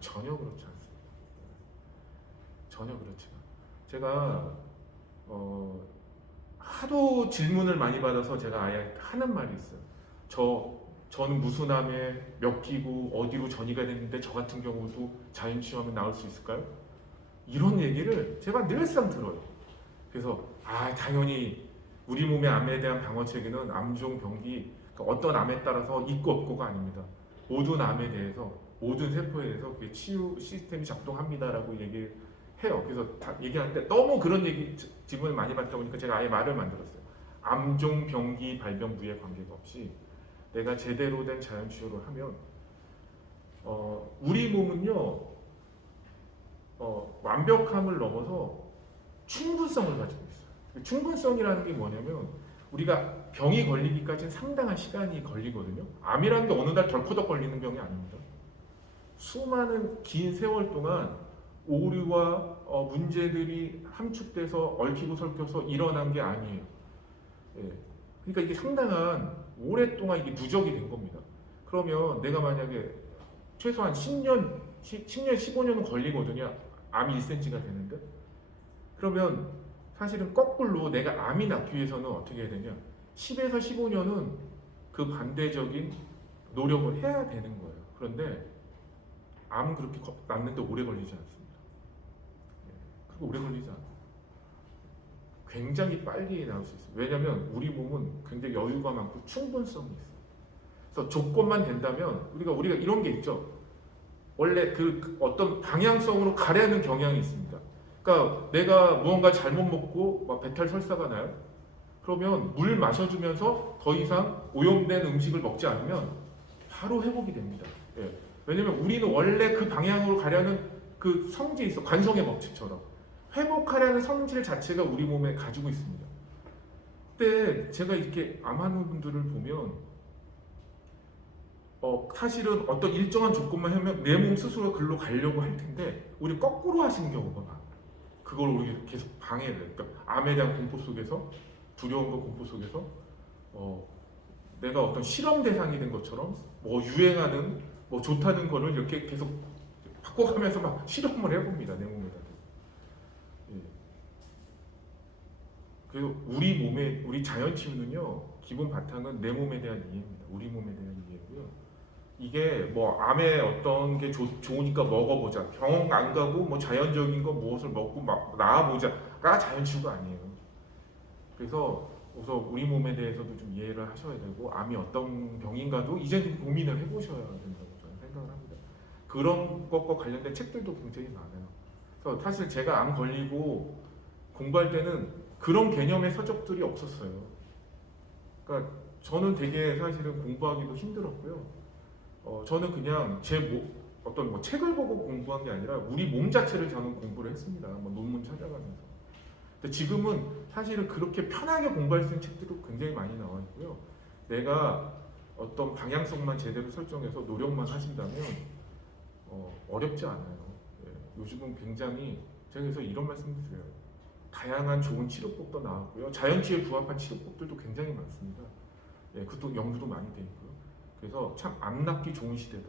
전혀 그렇지 않습니다. 전혀 그렇지 않아요. 제가 어, 하도 질문을 많이 받아서 제가 아예 하는 말이 있어요. 저 저는 무슨 암에 몇 기고 어디로 전이가 됐는데 저 같은 경우도 자연 치유하면 나올 수 있을까요? 이런 얘기를 제가 늘상 들어요. 그래서 아 당연히 우리 몸의 암에 대한 방어 체계는 암종 병기 그러니까 어떤 암에 따라서 있고 없고가 아닙니다. 모든 암에 대해서 모든 세포에 대해서 그게 치유 시스템이 작동합니다라고 얘기를 해요. 그래서 다 얘기하는데 너무 그런 얘기 지- 질문을 많이 받다 보니까 제가 아예 말을 만들었어요. 암종 병기 발병 부에 관계가 없이 내가 제대로 된 자연 치유를 하면 어, 우리 몸은요 어, 완벽함을 넘어서 충분성을 가지고 있어요. 충분성이라는 게 뭐냐면 우리가 병이 걸리기까지는 상당한 시간이 걸리거든요. 암이라는 게 어느 날 덜커덕 걸리는 병이 아닙니다. 수많은 긴 세월 동안 오류와 어, 문제들이 함축돼서 얽히고 설켜서 일어난 게 아니에요. 예. 그러니까 이게 상당한 오랫동안 이게 누적이 된 겁니다. 그러면 내가 만약에 최소한 10년, 10년, 15년은 걸리거든요. 암이 1cm가 되는데. 그러면 사실은 거꾸로 내가 암이 낫기 위해서는 어떻게 해야 되냐? 10에서 15년은 그 반대적인 노력을 해야 되는 거예요. 그런데 암은 그렇게 거- 낫는데 오래 걸리지 않습니다. 예, 그리고 오래 걸리지 않아요. 굉장히 빨리 나올 수 있어요. 왜냐하면 우리 몸은 굉장히 여유가 많고 충분성이 있어요. 그래서 조건만 된다면 우리가 우리가 이런 게 있죠. 원래 그, 그 어떤 방향성으로 가려는 경향이 있습니다. 그러니까 내가 무언가 잘못 먹고 막 배탈 설사가 나요. 그러면 물 마셔주면서 더 이상 오염된 음식을 먹지 않으면 바로 회복이 됩니다. 예. 왜냐면 우리는 원래 그 방향으로 가려는 그 성질이 있어. 관성의 법칙처럼. 회복하려는 성질 자체가 우리 몸에 가지고 있습니다. 근데 제가 이렇게 암하는 분들을 보면 어, 사실은 어떤 일정한 조건만 하면 내 몸 스스로 글로 가려고 할 텐데 우리 거꾸로 하시는 경우가 많아요. 그걸 우리 계속 방해를. 그러니까 암에 대한 공포 속에서 두려움과 공포 속에서 어, 내가 어떤 실험 대상이 된 것처럼 뭐 유행하는 뭐 좋다는 거를 이렇게 계속 바꿔가면서 막 실험을 해봅니다 내 몸에다. 예. 그래서 우리 몸에 우리 자연 치유는요 기본 바탕은 내 몸에 대한 이해입니다. 우리 몸에 대한 이해고요. 이게 뭐 암에 어떤 게 좋, 좋으니까 먹어보자. 병원 안 가고 뭐 자연적인 거 무엇을 먹고 막 나아보자가 자연 치유가 아니에요. 그래서 우선 우리 몸에 대해서도 좀 이해를 하셔야 되고 암이 어떤 병인가도 이제 좀 고민을 해보셔야 저는 생각을 합니다. 그런 것과 관련된 책들도 굉장히 많아요. 그래서 사실 제가 암 걸리고 공부할 때는 그런 개념의 서적들이 없었어요. 그러니까 저는 되게 사실은 공부하기도 힘들었고요. 어, 저는 그냥 제 모, 어떤 뭐 책을 보고 공부한 게 아니라 우리 몸 자체를 저는 공부를 했습니다. 뭐 논문 찾아가면서. 근데 지금은 사실은 그렇게 편하게 공부할 수 있는 책들도 굉장히 많이 나와 있고요. 내가 어떤 방향성만 제대로 설정해서 노력만 하신다면 어, 어렵지 않아요. 예, 요즘은 굉장히 제가 그래서 이런 말씀을 드려요. 다양한 좋은 치료법도 나왔고요. 자연치유에 부합한 치료법들도 굉장히 많습니다. 예, 그것도 연구도 많이 돼 있고요. 그래서 참 암 낫기 좋은 시대다.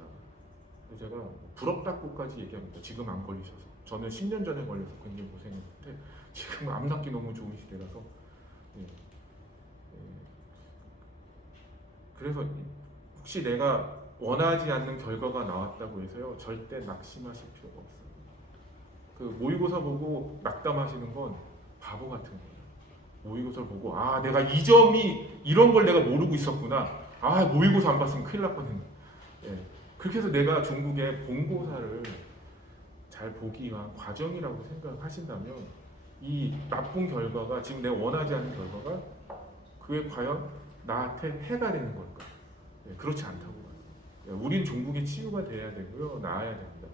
제가 부럽다고까지 얘기합니다. 지금 안 걸리셔서. 저는 10년 전에 걸려서 굉장히 고생했는데 지금 암 낫기 너무 좋은 시대라서. 예, 예. 그래서 이- 혹시 내가 원하지 않는 결과가 나왔다고 해서요 절대 낙심하실 필요가 없어요. 그 모의고사 보고 낙담하시는 건 바보 같은 거예요. 모의고사를 보고 아 내가 이 점이 이런 걸 내가 모르고 있었구나. 아 모의고사 안 봤으면 큰일 날 뻔했네. 예. 그렇게 해서 내가 중국의 본고사를 잘 보기 위한 과정이라고 생각하신다면 이 나쁜 결과가 지금 내가 원하지 않는 결과가 그게 과연 나한테 해가 되는 걸까? 예, 그렇지 않다고 봐요. 예, 우린 종국의 치유가 돼야 되고요, 나아야 됩니다.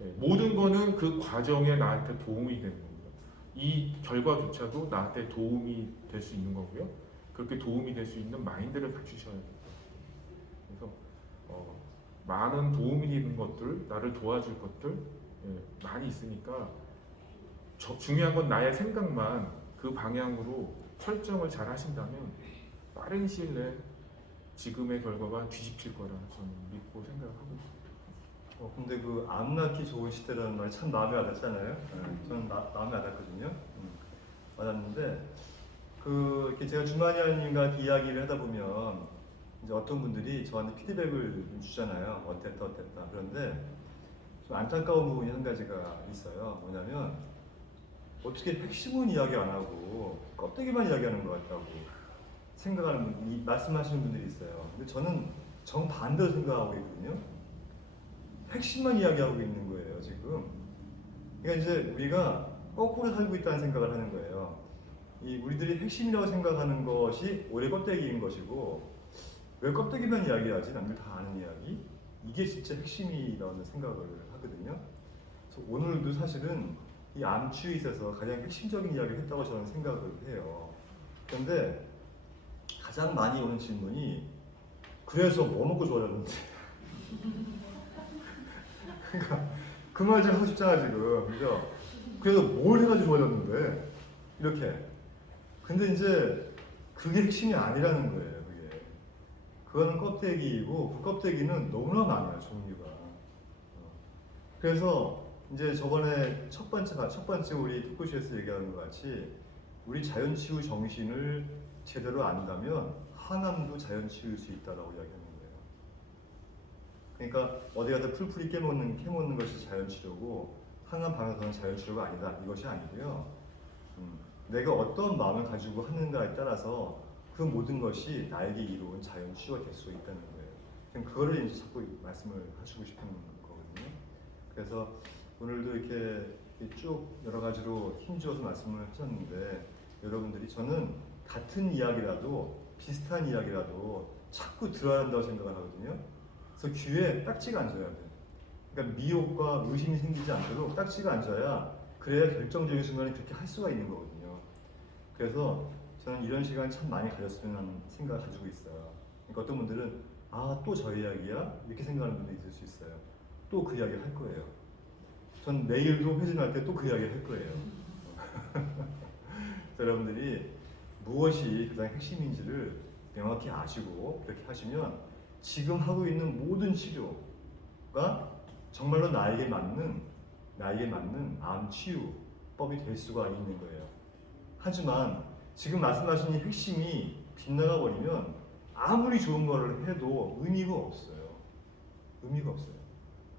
예, 모든 거는 그 과정에 나한테 도움이 되는 겁니다. 이 결과조차도 나한테 도움이 될 수 있는 거고요. 그렇게 도움이 될 수 있는 마인드를 갖추셔야 됩니다. 그래서 어, 많은 도움이 되는 것들, 나를 도와줄 것들 예, 많이 있으니까 저- 중요한 건 나의 생각만 그 방향으로 설정을 잘 하신다면 빠른 시일 내에 지금의 결과가 뒤집힐 거라 저는 믿고 생각하고 있습니다. 어, 근데 그 안 낳기 좋은 시대라는 말이 참 마음에 와닿잖아요. 네, 저는 마, 마음에 와닿거든요. 음, 와닿는데 그 이렇게 제가 주마니아님과 이야기를 하다 보면 이제 어떤 분들이 저한테 피드백을 좀 주잖아요. 어땠다 어땠다. 그런데 좀 안타까운 부분이 한 가지가 있어요. 뭐냐면 어떻게 핵심은 이야기 안 하고 껍데기만 이야기하는 것 같다고 생각하는 분, 이 말씀하시는 분들이 있어요. 근데 저는 정반대로 생각하고 있거든요. 핵심만 이야기하고 있는 거예요, 지금. 그러니까 이제 우리가 거꾸로 살고 있다는 생각을 하는 거예요. 이 우리들이 핵심이라고 생각하는 것이 오래 껍데기인 것이고 왜 껍데기만 이야기하지? 남들 다 아는 이야기? 이게 진짜 핵심이라는 생각을 하거든요. 그래서 오늘도 사실은 이 암추에 있어서 가장 핵심적인 이야기를 했다고 저는 생각을 해요. 그런데 가장 많이 오는 질문이 그래서 뭐 먹고 좋아졌는데? 그러니까 그말좀 하고 싶잖아 지금 그죠? 그래서 뭘 해가지고 좋아졌는데 이렇게 근데 이제 그게 핵심이 아니라는 거예요 그게 그거는 껍데기이고 그 껍데기는 너무나 많아요 종류가 어. 그래서 이제 저번에 첫 번째 첫 번째 우리 토크쇼에서 얘기하는 것 같이 우리 자연치유 정신을 제대로 안다면 항암도 자연치유일 수 있다라고 이야기하는 거예요. 그러니까 어디 가서 풀풀이 깨먹는 깨먹는 것이 자연 치료고 항암 방사선은 자연 치료가 아니다 이것이 아니고요. 음, 내가 어떤 마음을 가지고 하는가에 따라서 그 모든 것이 나에게 이로운 자연 치유가 될 수 있다는 거예요. 그럼 그거를 이제 자꾸 말씀을 하시고 싶은 거거든요. 그래서 오늘도 이렇게 쭉 여러 가지로 힘주어서 말씀을 하셨는데 여러분들이 저는 같은 이야기라도 비슷한 이야기라도 자꾸 들어야 한다고 생각을 하거든요. 그래서 귀에 딱지가 앉아야 돼. 그러니까 미혹과 의심이 생기지 않도록 딱지가 앉아야 그래야 결정적인 순간에 그렇게 할 수가 있는 거거든요. 그래서 저는 이런 시간 참 많이 가졌으면 하는 생각을 가지고 있어요. 그러니까 어떤 분들은 아 또 저 이야기야 이렇게 생각하는 분도 있을 수 있어요. 또 그 이야기 할 거예요. 전 내일도 회진할 때 또 그 이야기 할 거예요. 여러분들이 무엇이 가장 핵심인지를 명확히 아시고 그렇게 하시면 지금 하고 있는 모든 치료가 정말로 나에게 맞는 나에게 맞는 암 치유법이 될 수가 있는 거예요. 하지만 지금 말씀하신 이 핵심이 빗나가 버리면 아무리 좋은 거를 해도 의미가 없어요. 의미가 없어요.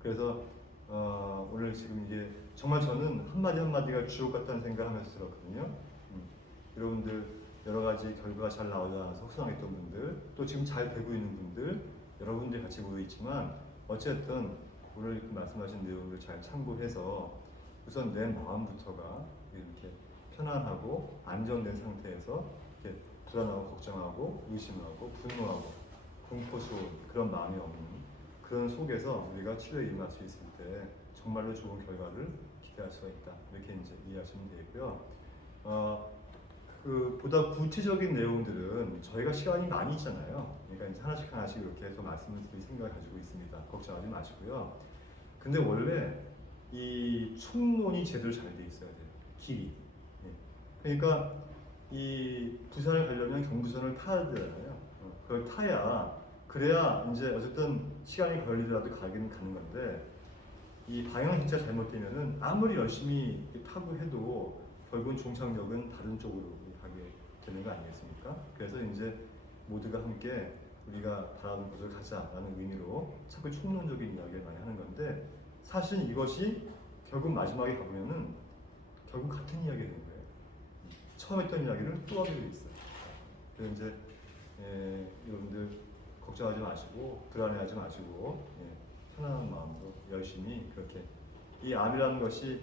그래서 어, 오늘 지금 이게 정말 저는 한마디 한마디가 주옥 같다는 생각을 하면서 들었거든요. 음, 여러분들 여러 가지 결과가 잘 나오지 않아서 속상했던 분들, 또 지금 잘 되고 있는 분들, 여러분들이 같이 모여 있지만 어쨌든 오늘 말씀하신 내용을 잘 참고해서 우선 내 마음부터가 이렇게 편안하고 안정된 상태에서 이렇게 불안하고 걱정하고 의심하고 분노하고 공포스러운 그런 마음이 없는 그런 속에서 우리가 치료에 임할 수 있을 때 정말로 좋은 결과를 기대할 수가 있다 이렇게 이제 이해하시면 되고요. 어, 그 보다 구체적인 내용들은 저희가 시간이 많이 있잖아요. 그러니까 하나씩 하나씩 이렇게 해서 말씀을 드릴 생각을 가지고 있습니다. 걱정하지 마시고요. 근데 원래 이 총론이 제대로 잘 돼 있어야 돼요. 길이. 예. 그러니까 이 부산을 가려면 경부선을 타야 되잖아요. 어, 그걸 타야 그래야 이제 어쨌든 시간이 걸리더라도 가긴 가는 건데 이 방향 진짜 잘못되면은 아무리 열심히 타고 해도 결국은 종착역은 다른 쪽으로 되는 거 아니겠습니까? 그래서 이제 모두가 함께 우리가 바라는 곳을 가자라는 의미로 자꾸 총론적인 이야기를 많이 하는 건데 사실 이것이 결국 마지막에 가보면은 결국 같은 이야기가 되는 거예요. 처음 했던 이야기를 또 하게 돼 있어요. 그래서 이제 예, 여러분들 걱정하지 마시고 불안해하지 마시고 예, 편안한 마음으로 열심히 그렇게 이 암이라는 것이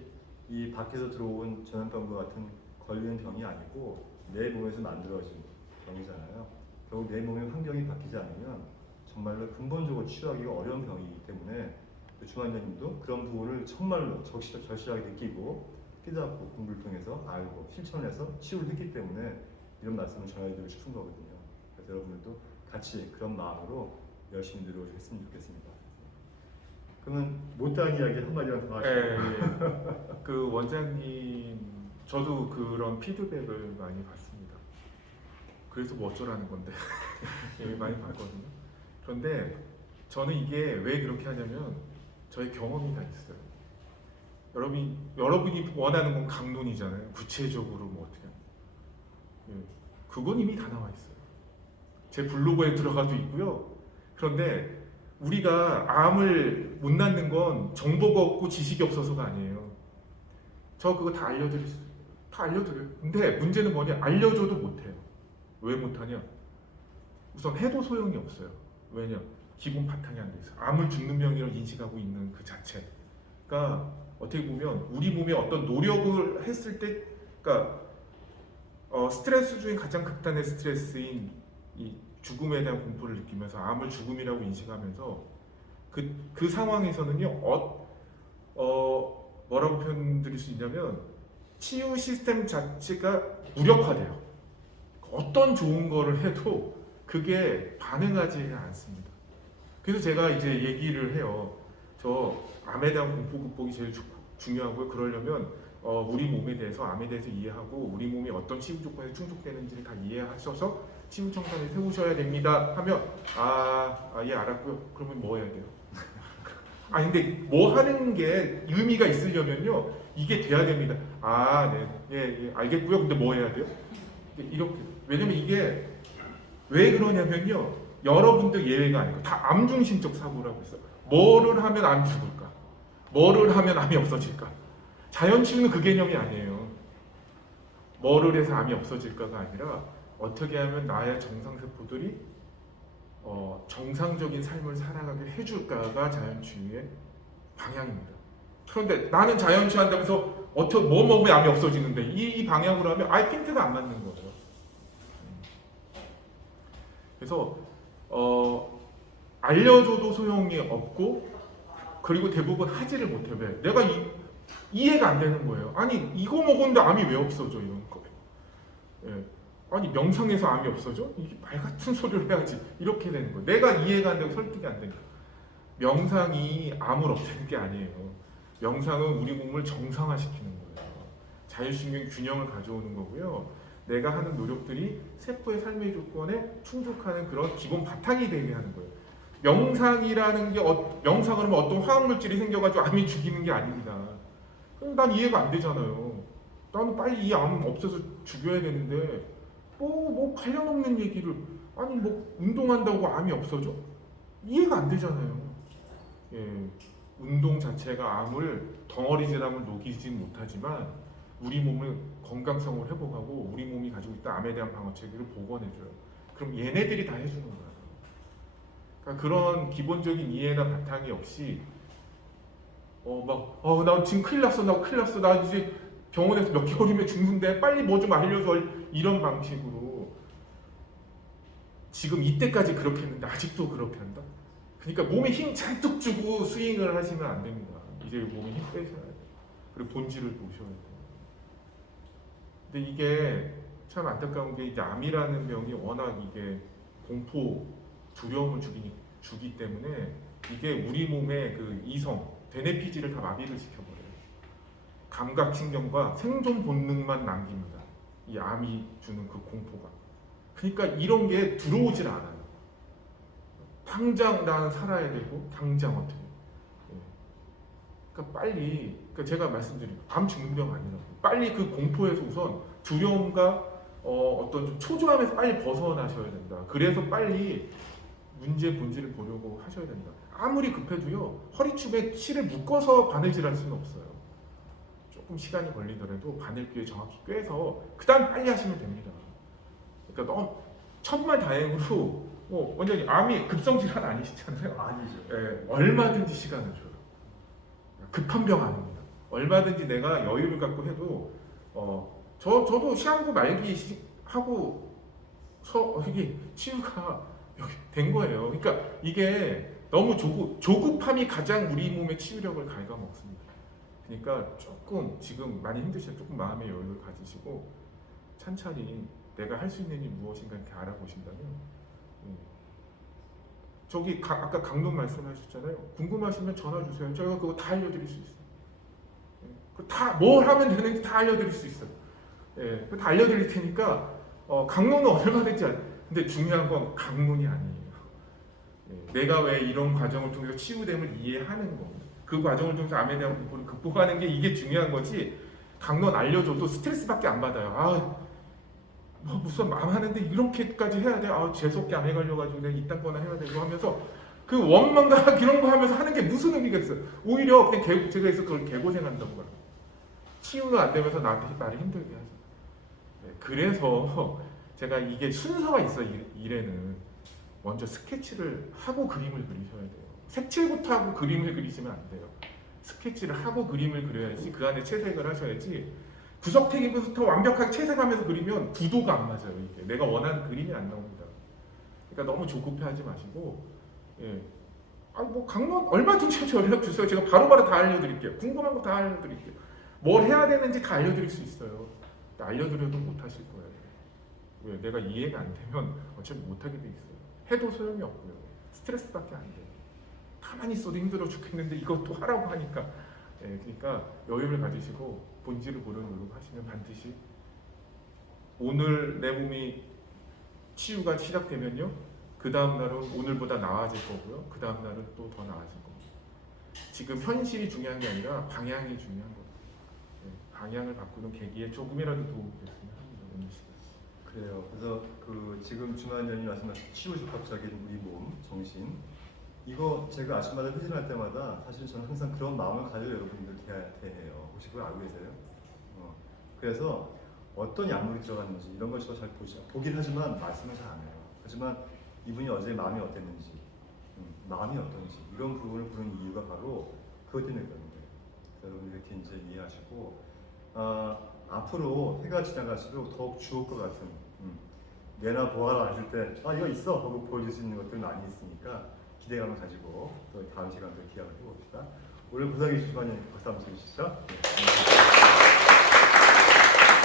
이 밖에서 들어온 전염병과 같은 걸리는 병이 아니고 내 몸에서 만들어진 병이잖아요. 결국 내 몸의 환경이 바뀌지 않으면 정말로 근본적으로 치료하기가 어려운 병이기 때문에 주만자님도 그런 부분을 정말로 절실, 절실하게 느끼고 깨닫고 공부를 통해서 알고 실천해서 치유를 했기 때문에 이런 말씀을 전해드리고 싶은 거거든요. 그래서 여러분들도 같이 그런 마음으로 열심히 노력했으면 좋겠습니다. 그러면 못다한 이야기 한마디만 더 하시죠. 예, 예. 그 원장님 저도 그런 피드백을 많이 받습니다. 그래서 뭐 어쩌라는 건데 예, 많이 받거든요. 그런데 저는 이게 왜 그렇게 하냐면 저의 경험이 다 있어요. 여러분이 여러분이 원하는 건 강론이잖아요. 구체적으로 뭐 어떻게 하는. 예, 그건 이미 다 나와 있어요. 제 블로그에 들어가도 있고요. 그런데 우리가 암을 못 낳는 건 정보가 없고 지식이 없어서가 아니에요. 저 그거 다 알려드릴 수, 다 알려드려요. 근데 문제는 뭐냐? 알려줘도 못해요. 왜 못하냐? 우선 해도 소용이 없어요. 왜냐? 기본 바탕이 안 돼 있어. 암을 죽는 병이라고 인식하고 있는 그 자체가 어떻게 보면 우리 몸에 어떤 노력을 했을 때, 그러니까 어, 스트레스 중에 가장 극단의 스트레스인 이 죽음에 대한 공포를 느끼면서 암을 죽음이라고 인식하면서 그, 그 상황에서는요, 어, 어, 뭐라고 표현드릴 수 있냐면 치유 시스템 자체가 무력화돼요. 어떤 좋은 거를 해도 그게 반응하지가 않습니다. 그래서 제가 이제 얘기를 해요. 저 암에 대한 공포 극복이 제일 주- 중요하고요. 그러려면 어, 우리 몸에 대해서 암에 대해서 이해하고 우리 몸이 어떤 치유 조건에 충족되는지를 다 이해하셔서 치유 청산을 세우셔야 됩니다. 하면 아, 아, 예 알았고요. 그러면 뭐 해야 돼요? 아 근데 뭐 하는 게 의미가 있으려면요 이게 돼야 됩니다. 아, 네, 예, 예, 알겠고요. 근데 뭐 해야 돼요? 이렇게 왜냐면 이게 왜 그러냐면요 여러분들 예외가 아니고 다 암중심적 사고라고 있어. 뭐를 하면 안 죽을까? 뭐를 하면 암이 없어질까? 자연 치유는 그 개념이 아니에요. 뭐를 해서 암이 없어질까가 아니라 어떻게 하면 나의 정상 세포들이 어, 정상적인 삶을 살아가게 해줄까가 자연 치유의 방향입니다. 그런데 나는 자연 치유한다면서 어떻게 뭐 먹으면 암이 없어지는데 이, 이 방향으로 하면 아예 핀트가 안 맞는 거예요. 그래서 어, 알려줘도 소용이 없고 그리고 대부분 하지를 못해요. 왜? 내가 이, 이해가 안 되는 거예요. 아니 이거 먹었는데 암이 왜 없어져 이런 거예요. 예. 아니 명상에서 암이 없어져? 이게 말 같은 소리를 해야지 이렇게 되는 거예요. 내가 이해가 안 되고 설득이 안 되니까 명상이 암을 없애는 게 아니에요. 명상은 우리 몸을 정상화시키는 거예요. 자율신경 균형을 가져오는 거고요. 내가 하는 노력들이 세포의 삶의 조건에 충족하는 그런 기본 바탕이 되게 하는 거예요. 명상이라는 게 어, 하면 어떤 화학 물질이 생겨가지고 암이 죽이는 게 아닙니다. 그럼 난 이해가 안 되잖아요. 나는 빨리 이 암 없애서 죽여야 되는데 뭐 뭐 관련 없는 얘기를 아니 뭐 운동한다고 암이 없어져? 이해가 안 되잖아요. 예, 운동 자체가 암을 덩어리질암을 녹이진 못하지만 우리 몸을 건강성을 회복하고 우리 몸이 가지고 있던 암에 대한 방어 체계를 복원해줘요. 그럼 얘네들이 다 해주는 거야. 그러니까 그런 기본적인 이해나 바탕이 없이 어막어나 지금 큰일 났어 나 큰일 났어 나 이제 병원에서 몇 개월이면 죽는데 빨리 뭐 좀 알려줘 이런 방식으로 지금 이때까지 그렇게 했는데 아직도 그렇게 한다. 그러니까 몸에 힘 잔뜩 주고 스윙을 하시면 안 됩니다. 이제 몸에 힘 빼셔야 돼요. 그리고 본질을 보셔야 돼요. 근데 이게 참 안타까운 게 이제 암이라는 병이 워낙 이게 공포, 두려움을 주기, 주기 때문에 이게 우리 몸의 그 이성, 대뇌피질을 다 마비를 시켜버려요. 감각 신경과 생존 본능만 남깁니다. 이 암이 주는 그 공포가. 그러니까 이런 게 들어오질 않아요. 당장 나는 살아야 되고 당장 어떻게. 예. 그러니까 빨리 그러니까 제가 말씀드린 암 죽는 병 아니라고. 빨리 그 공포에서 우선 두려움과 어, 좀 초조함에서 빨리 벗어나셔야 된다. 그래서 빨리 문제 본질을 보려고 하셔야 된다. 아무리 급해도요 허리춤에 실을 묶어서 바늘질할 수는 없어요. 조금 시간이 걸리더라도 바늘 귀에 정확히 꿰서 그 다음 빨리 하시면 됩니다. 그러니까 너무 천만 다행으로 뭐 완전히 암이 급성질환 아니시잖아요. 아니죠. 예, 얼마든지 시간을 줘요. 급한 병 아닙니다. 얼마든지 내가 여유를 갖고 해도 어, 저 저도 시한부 말기 시- 하고 서 이게 치유가 여기 된 거예요. 그러니까 이게 너무 조급 조급함이 가장 우리 몸의 치유력을 갉아먹습니다. 그러니까 조금 지금 많이 힘드시면 조금 마음의 여유를 가지시고 천천히 내가 할 수 있는 일이 무엇인가 이렇게 알아보신다면 음, 저기 가- 아까 강론 말씀하셨잖아요. 궁금하시면 전화 주세요. 저희가 그거 다 알려드릴 수 있어요. 다뭘 하면 되는지 다 알려드릴 수 있어요. 예, 다 알려드릴 테니까 어, 강론은 얼마든지 알. 근데 중요한 건 강론이 아니에요. 예, 내가 왜 이런 과정을 통해서 치유됨을 이해하는 겁니다. 그 과정을 통해서 암에 대한 공포를 극복하는 게 이게 중요한 거지 강론 알려줘도 스트레스밖에 안 받아요. 아, 뭐 무슨 암 하는데 이렇게까지 해야 돼? 아, 재수없게 암에 걸려가지고 내가 이딴 거나 해야 되고 하면서 그 원망과 이런 거 하면서 하는 게 무슨 의미가 있어요? 오히려 그냥 개, 제가 그래서 그걸 개고생한다고 봐요. 치유가 안 되면서 나한테 나를 힘들게 하죠. 네, 그래서 제가 이게 순서가 있어 일- 일에는 먼저 스케치를 하고 그림을 그리셔야 돼요. 색칠부터 하고 그림을 그리시면 안 돼요. 스케치를 하고 그림을 그려야지 그 안에 채색을 하셔야지 구석탱이부터 완벽하게 채색하면서 그리면 구도가 안 맞아요. 이게 내가 원하는 그림이 안 나옵니다. 그러니까 너무 조급해하지 마시고 예. 아뭐 강론 얼마든지 저 연락 주세요. 제가 바로바로 다 알려드릴게요. 궁금한 거 다 알려드릴게요. 뭘 해야 되는지 다 알려드릴 수 있어요. 알려드려도 못 하실 거예요. 왜? 내가 이해가 안 되면 어차피 못 하게 돼 있어요. 해도 소용이 없고요. 스트레스밖에 안 돼요. 가만히 있어도 힘들어 죽겠는데 이것도 하라고 하니까. 예, 그러니까 여유를 가지시고 본질을 보려는 노력하시면 반드시 오늘 내 몸이 치유가 시작되면요 그 다음 날은 오늘보다 나아질 거고요. 그 다음 날은 또 더 나아질 겁니다 지금 현실이 중요한 게 아니라 방향이 중요한 거예요. 예, 방향을 바꾸는 계기에 조금이라도 도움이 됐으면 합니다 오늘 시간. 그래요. 그래서 그 지금 중환자님 말씀하신 치유 적합적인 우리 몸, 정신 이거 제가 아침마다 회진할 때마다 사실 저는 항상 그런 마음을 가지고 여러분들 대해, 대해요. 혹시 그걸 알고 계세요? 어. 그래서 어떤 약물이 들어갔는지 이런 걸 저잘 보시, 보긴 하지만 말씀을 잘 안 해요. 하지만 이분이 어제 마음이 어땠는지, 음, 마음이 어떤지 이런 부분을 보는 이유가 바로 그것 때문이거든요. 그래서 여러분 이렇게 이제 이해하시고 아, 앞으로 해가 지나갈수록 더욱 주옥 것 같은 음, 내나 보아라 하실 때 아 이거 있어 하고 보여줄 수 있는 것들 많이 있으니까 기대감을 가지고 또 다음 시간 또 기약을 해봅시다. 오늘 구성해 주신 분이 박수 한번 주시죠. 네.